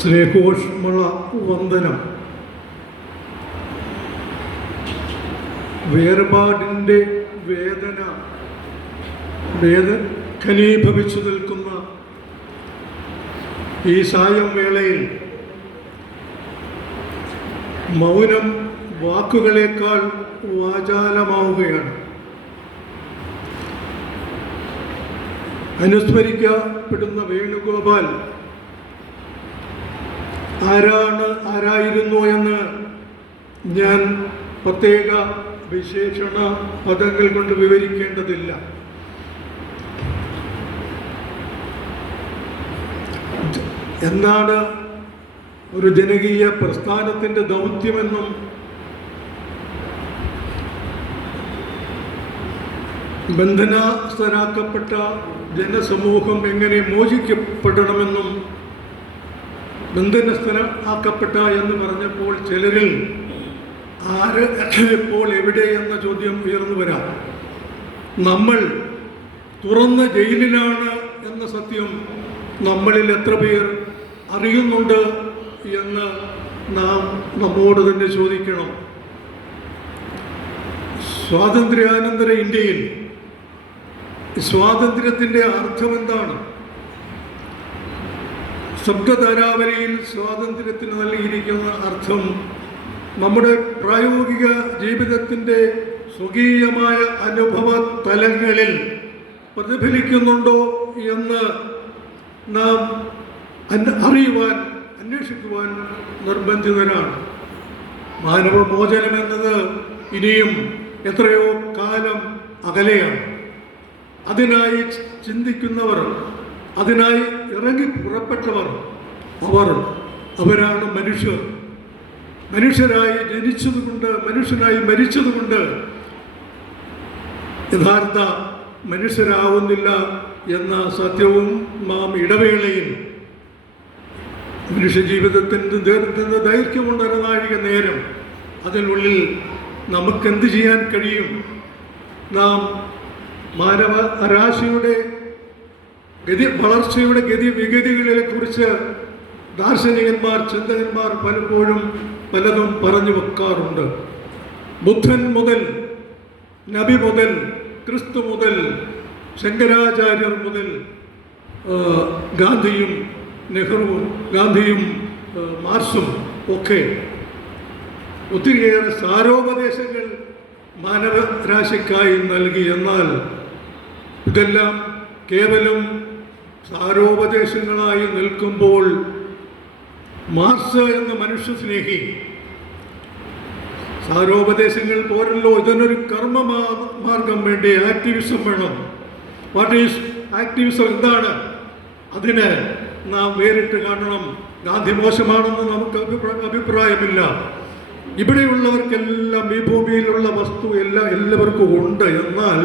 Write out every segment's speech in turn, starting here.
സ്നേഹോഷ്മള വന്ദനം. വേർപാടിന്റെ വേദന വേദ ഖനീഭവിച്ചു നിൽക്കുന്ന ഈ സായം വേളയിൽ മൗനം വാക്കുകളേക്കാൾ വാചാലമാവുകയാണ്. അനുസ്മരിക്കപ്പെടുന്ന വേണുഗോപാൽ ആരാണ് ആരായിരുന്നു എന്ന് ഞാൻ പ്രത്യേക വിശേഷണ പദങ്ങൾ കൊണ്ട് വിവരിക്കേണ്ടതില്ല. എന്താണ് ഒരു ജനകീയ പ്രസ്ഥാനത്തിന്റെ ദൗത്യമെന്നും ബന്ധനസ്ഥരാക്കപ്പെട്ട ജനസമൂഹം എങ്ങനെ മോചിക്കപ്പെടണമെന്നും ബന്ധനസ്ഥനാക്കപ്പെട്ട എന്ന് പറഞ്ഞപ്പോൾ ചിലരിൽ ആര് എപ്പോൾ എവിടെ എന്ന ചോദ്യം ഉയർന്നു വരാം. നമ്മൾ തുറന്ന ജയിലിലാണ് എന്ന സത്യം നമ്മളിൽ എത്ര പേർ അറിയുന്നുണ്ട് എന്ന് നാം നമ്മോട് തന്നെ ചോദിക്കണം. സ്വാതന്ത്ര്യാനന്തര ഇന്ത്യയിൽ സ്വാതന്ത്ര്യത്തിന്റെ അർത്ഥം എന്താണ് ശബ്ദധാരാവലിയിൽ സ്വാതന്ത്ര്യത്തിന് നൽകിയിരിക്കുന്ന അർത്ഥം നമ്മുടെ പ്രായോഗിക ജീവിതത്തിന്റെ സ്വകീയമായ അനുഭവ തലങ്ങളിൽ പ്രതിഫലിക്കുന്നുണ്ടോ എന്ന് നാം അറിയുവാൻ അന്വേഷിക്കുവാൻ നിർബന്ധിതരാണ്. മാനവമോചനം എന്നത് ഇനിയും എത്രയോ കാലം അകലെയാണ്. അതിനായി ചിന്തിക്കുന്നവർ അതിനായി ഇറങ്ങി പുറപ്പെട്ടവർ അവർ അവരാണ് മനുഷ്യർ. മനുഷ്യരായി ജനിച്ചതുകൊണ്ട് മനുഷ്യനായി മരിച്ചതുകൊണ്ട് യഥാർത്ഥ മനുഷ്യരാവുന്നില്ല എന്ന സത്യവും നാം ഇടവേളയിൽ മനുഷ്യ ജീവിതത്തിന്റെ ദീർഘ ദൈർഘ്യമുണ്ട് അരനാഴിക നേരം അതിനുള്ളിൽ നമുക്കെന്ത് ചെയ്യാൻ കഴിയും? നാം മാനവ രാശിയുടെ ഗതി വളർച്ചയുടെ ഗതി വിഗതികളെ കുറിച്ച് ദാർശനികന്മാർ ചിന്തകന്മാർ പലപ്പോഴും പലതും പറഞ്ഞു വെക്കാറുണ്ട്. ബുദ്ധൻ മുതൽ നബി മുതൽ ക്രിസ്തു മുതൽ ശങ്കരാചാര്യർ മുതൽ ഗാന്ധിയും നെഹ്റുവും ഗാന്ധിയും മാർസും ഒക്കെ ഒത്തിരിയേറെ സാരോപദേശങ്ങൾ മാനവരാശിക്കായി നൽകി. എന്നാൽ ഇതെല്ലാം കേവലം സാരോപദേശങ്ങളായി നിൽക്കുമ്പോൾ മാർസ് എന്ന മനുഷ്യസ്നേഹി. സാരോപദേശങ്ങൾ പോരല്ലോ ഇതിനൊരു കർമ്മ മാർഗം വേണ്ടി? ആക്ടിവിസം വേണം. വാട്ട് ഈസ് ആക്ടിവിസം എന്താണ്? അതിന് നാം വേറിട്ട് കാണണം. ഗാന്ധി മോശമാണെന്ന് നമുക്ക് അഭിപ്രായമില്ല. ഇവിടെയുള്ളവർക്കെല്ലാം ഈ ഭൂമിയിലുള്ള വസ്തു എല്ലാം എല്ലാവർക്കും ഉണ്ട്. എന്നാൽ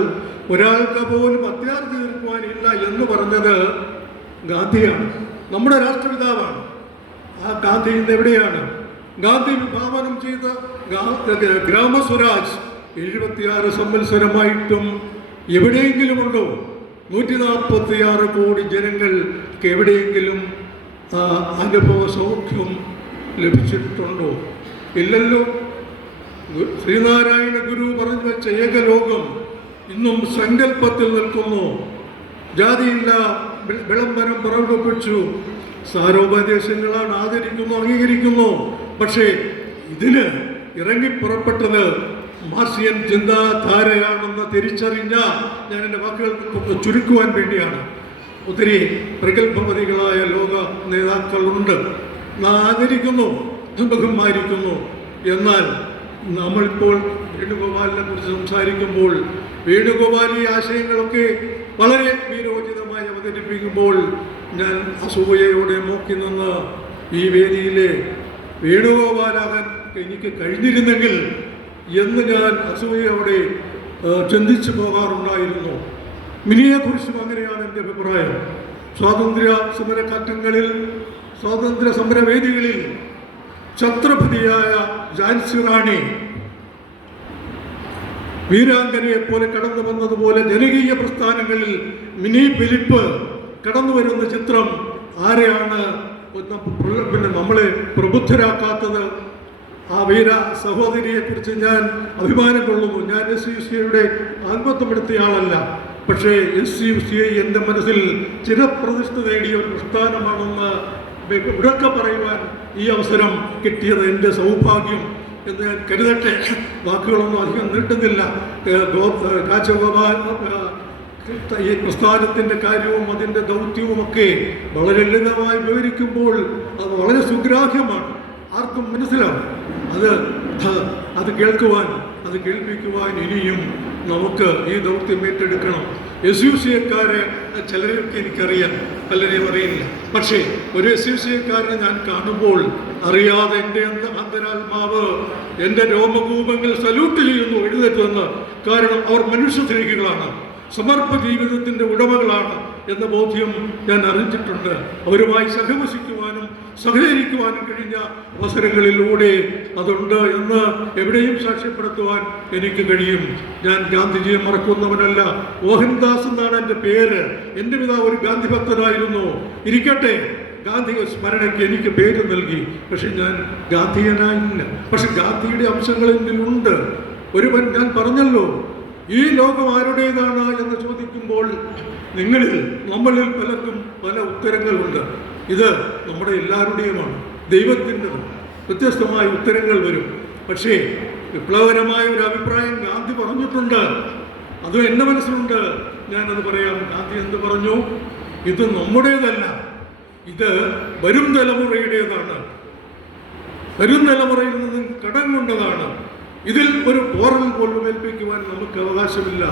ഒരാൾക്ക് പോലും അത്യാർ തീർക്കുവാനില്ല എന്ന് പറഞ്ഞത് ഗാന്ധിയാണ്. നമ്മുടെ രാഷ്ട്രപിതാവാണ്. ആ ഗാന്ധി ഇന്ന് എവിടെയാണ്? ഗാന്ധി വിഭാവനം ചെയ്ത ഗ്രാമസ്വരാജ് എഴുപത്തിയാറ് സംവത്സരമായിട്ടും എവിടെയെങ്കിലുമുണ്ടോ. നൂറ്റി നാൽപ്പത്തിയാറ് കോടി ജനങ്ങൾക്ക് എവിടെയെങ്കിലും അനുഭവ സൗഖ്യം ലഭിച്ചിട്ടുണ്ടോ? ഇല്ലല്ലോ. ശ്രീനാരായണ ഗുരു പറഞ്ഞു വെച്ച ഏകലോകം ഇന്നും സങ്കല്പത്തിൽ നിൽക്കുന്നു. ജാതിയില്ല വിളംബരം പുറപ്പെടുവിച്ചു സാരോപദേശങ്ങളാണ് ആദരിക്കുന്നു അംഗീകരിക്കുന്നു. പക്ഷേ ഇതിന് ഇറങ്ങി പുറപ്പെട്ടത് മാർസിയൻ ചിന്താധാരയാണെന്ന് തിരിച്ചറിഞ്ഞ ഞാൻ എന്റെ വാക്കുകൾ ചുരുക്കുവാൻ വേണ്ടിയാണ്. ഒത്തിരി പ്രഗത്ഭമതികളായ ലോക നേതാക്കളുണ്ട്. ആദരിക്കുന്നു ബഹുമാനിക്കുന്നു എന്നാൽ നമ്മളിപ്പോൾ വേണുഗോപാലിനെ കുറിച്ച് സംസാരിക്കുമ്പോൾ വേണുഗോപാൽ ഈ ആശയങ്ങളൊക്കെ വളരെ വീരോചിതമായി അവതരിപ്പിക്കുമ്പോൾ ഞാൻ അസൂയയോടെ നോക്കി നിന്ന് ഈ വേദിയിലെ വേണുഗോപാലാകാൻ എനിക്ക് കഴിഞ്ഞിരുന്നെങ്കിൽ എന്ന് ഞാൻ അസൂയയോടെ ചിന്തിച്ചു പോകാറുണ്ടായിരുന്നു. മിനിയെക്കുറിച്ചും അങ്ങനെയാണ് എന്റെ അഭിപ്രായം. സ്വാതന്ത്ര്യ സമരക്കാറ്റങ്ങളിൽ സ്വാതന്ത്ര്യ സമരവേദികളിൽ ഛത്രപതിയായ ജാൻസി റാണി വീരാങ്കനയെ പോലെ കടന്നു വന്നതുപോലെ ജനകീയ പ്രസ്ഥാനങ്ങളിൽ മിനി ഫിലിപ്പ് കടന്നു വരുന്ന ചിത്രം ആരെയാണ് പിന്നെ നമ്മളെ പ്രബുദ്ധരാക്കാത്തത് ആ വീര സഹോദരിയെ കുറിച്ച് ഞാൻ അഭിമാനം കൊള്ളുന്നു. ഞാൻ എസ് യു സിയുടെ ആത്മത്വമെടുത്തിയ ആളല്ല പക്ഷേ എസ് യു സി എന്റെ മനസ്സിൽ ചിരപ്രതിഷ്ഠ നേടിയ ഒരു പ്രസ്ഥാനമാണെന്ന് ഉറക്കെ പറയുവാൻ ഈ അവസരം കിട്ടിയത് എന്റെ സൗഭാഗ്യം. എന്ന് ഞാൻ കരുതട്ടെ. വാക്കുകളൊന്നും അധികം നീട്ടുന്നില്ല. രാജഗോപാൽ ഈ പ്രസ്ഥാനത്തിന്റെ കാര്യവും അതിന്റെ ദൗത്യവുമൊക്കെ വളരെ ലളിതമായി വിവരിക്കുമ്പോൾ അത് വളരെ സുഗ്രാഹ്യമാണ്. ആർക്കും മനസ്സിലാവും. അത് അത് കേൾക്കുവാൻ അത് കേൾപ്പിക്കുവാൻ ഇനിയും നമുക്ക് ഈ ദൗത്യം ഏറ്റെടുക്കണം. എസ് യു സിയക്കാരെ ചിലരെയൊക്കെ എനിക്കറിയാം. പലരെയും അറിയില്ല. പക്ഷേ ഒരു എസ് യു സി എക്കാരനെ ഞാൻ കാണുമ്പോൾ അറിയാതെ എന്റെ അന്ത- അന്തരാത്മാവ് എന്റെ രോമകൂപങ്ങൾ സല്യൂട്ട് ചെയ്യുന്നു എഴുന്നേറ്റ് കാരണം അവർ മനുഷ്യസ്നേഹികളാണ്. സമർപ്പ ജീവിതത്തിന്റെ ഉടമകളാണ് എന്ന ബോധ്യം ഞാൻ അറിഞ്ഞിട്ടുണ്ട്. അവരുമായി സഹവസിക്കുവാനും സഹകരിക്കുവാനും കഴിഞ്ഞ അവസരങ്ങളിലൂടെ അതുണ്ട് എന്ന് എവിടെയും സാക്ഷ്യപ്പെടുത്തുവാൻ എനിക്ക് കഴിയും. ഞാൻ ഗാന്ധിജിയെ മറക്കുന്നവനല്ല. മോഹൻദാസ് എന്നാണ് എന്റെ പേര്. എന്റെ പിതാവ് ഒരു ഗാന്ധി ഭക്തനായിരുന്നു ഇരിക്കട്ടെ ഗാന്ധി സ്മരണയ്ക്ക് എനിക്ക് പേര് നൽകി. പക്ഷെ ഞാൻ ഗാന്ധിയനായില്ല. പക്ഷെ ഗാന്ധിയുടെ അംശങ്ങൾ എന്നിലുണ്ട്. ഒരുവൻ ഞാൻ പറഞ്ഞല്ലോ ഈ ലോകം ആരുടേതാണ് എന്ന് ചോദിക്കുമ്പോൾ നിങ്ങളിൽ നമ്മളിൽ പലർക്കും പല ഉത്തരങ്ങളുണ്ട്. ഇത് നമ്മുടെ എല്ലാവരുടെയുമാണ്. ദൈവത്തിന്റെത് വ്യത്യസ്തമായ ഉത്തരങ്ങൾ വരും. പക്ഷേ വിപ്ലവകരമായ ഒരു അഭിപ്രായം ഗാന്ധി പറഞ്ഞിട്ടുണ്ട്. അതും എന്റെ മനസ്സിലുണ്ട്. ഞാനത് പറയാം. ഗാന്ധി എന്ത് പറഞ്ഞു? ഇത് നമ്മുടേതല്ല. ഇത് വരും തലമുറയുടേതാണ്. വരും തലമുറയിൽ നിന്നും കടം കൊണ്ടതാണ്. ഇതിൽ ഒരു പോറൽ പോലും ഏൽപ്പിക്കുവാൻ നമുക്ക് അവകാശമില്ല.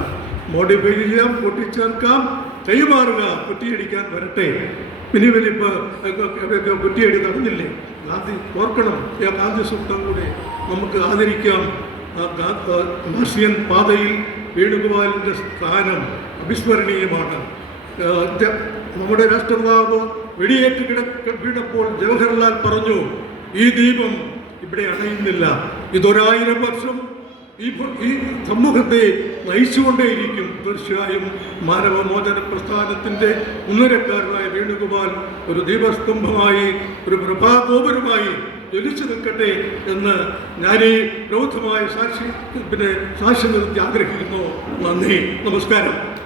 മോഡിഫൈ ചെയ്യാം പൊട്ടിച്ചേർക്കാം. കൈമാറുക കുറ്റിയടിക്കാൻ വരട്ടെ. പിന്നെ പിന്നെ ഇപ്പൊ കുറ്റിയടി നടന്നില്ലേ? ഗാന്ധി ഓർക്കണം. ആ ഗാന്ധി സൂക്തം കൂടെ നമുക്ക് ആദരിക്കാം. മാർസിയൻ പാതയിൽ വേണുഗോപാലിന്റെ സ്ഥാനം അവിസ്മരണീയമാണ്. നമ്മുടെ രാഷ്ട്രപിതാവ് വെടിയേറ്റ് കിട വീണപ്പോൾ ജവഹർലാൽ പറഞ്ഞു ഈ ദീപം ഇവിടെ അണയുന്നില്ല. ഇതൊരായിരം വർഷം ഈ ഈ സമൂഹത്തെ നയിച്ചുകൊണ്ടേയിരിക്കും തീർച്ചയായും മാനവമോചന പ്രസ്ഥാനത്തിന്റെ മുന്നരക്കാരനായ വേണുഗോപാൽ ഒരു ദീപസ്തംഭമായി ഒരു പ്രഭാഗോപുരമായി ജ്വലിച്ചു നിൽക്കട്ടെ എന്ന് ഞാൻ ഈ പ്രബുദ്ധമായ സാക്ഷി പിന്നെ സാക്ഷി നിർത്തി ആഗ്രഹിക്കുന്നു. നന്ദി. നമസ്കാരം.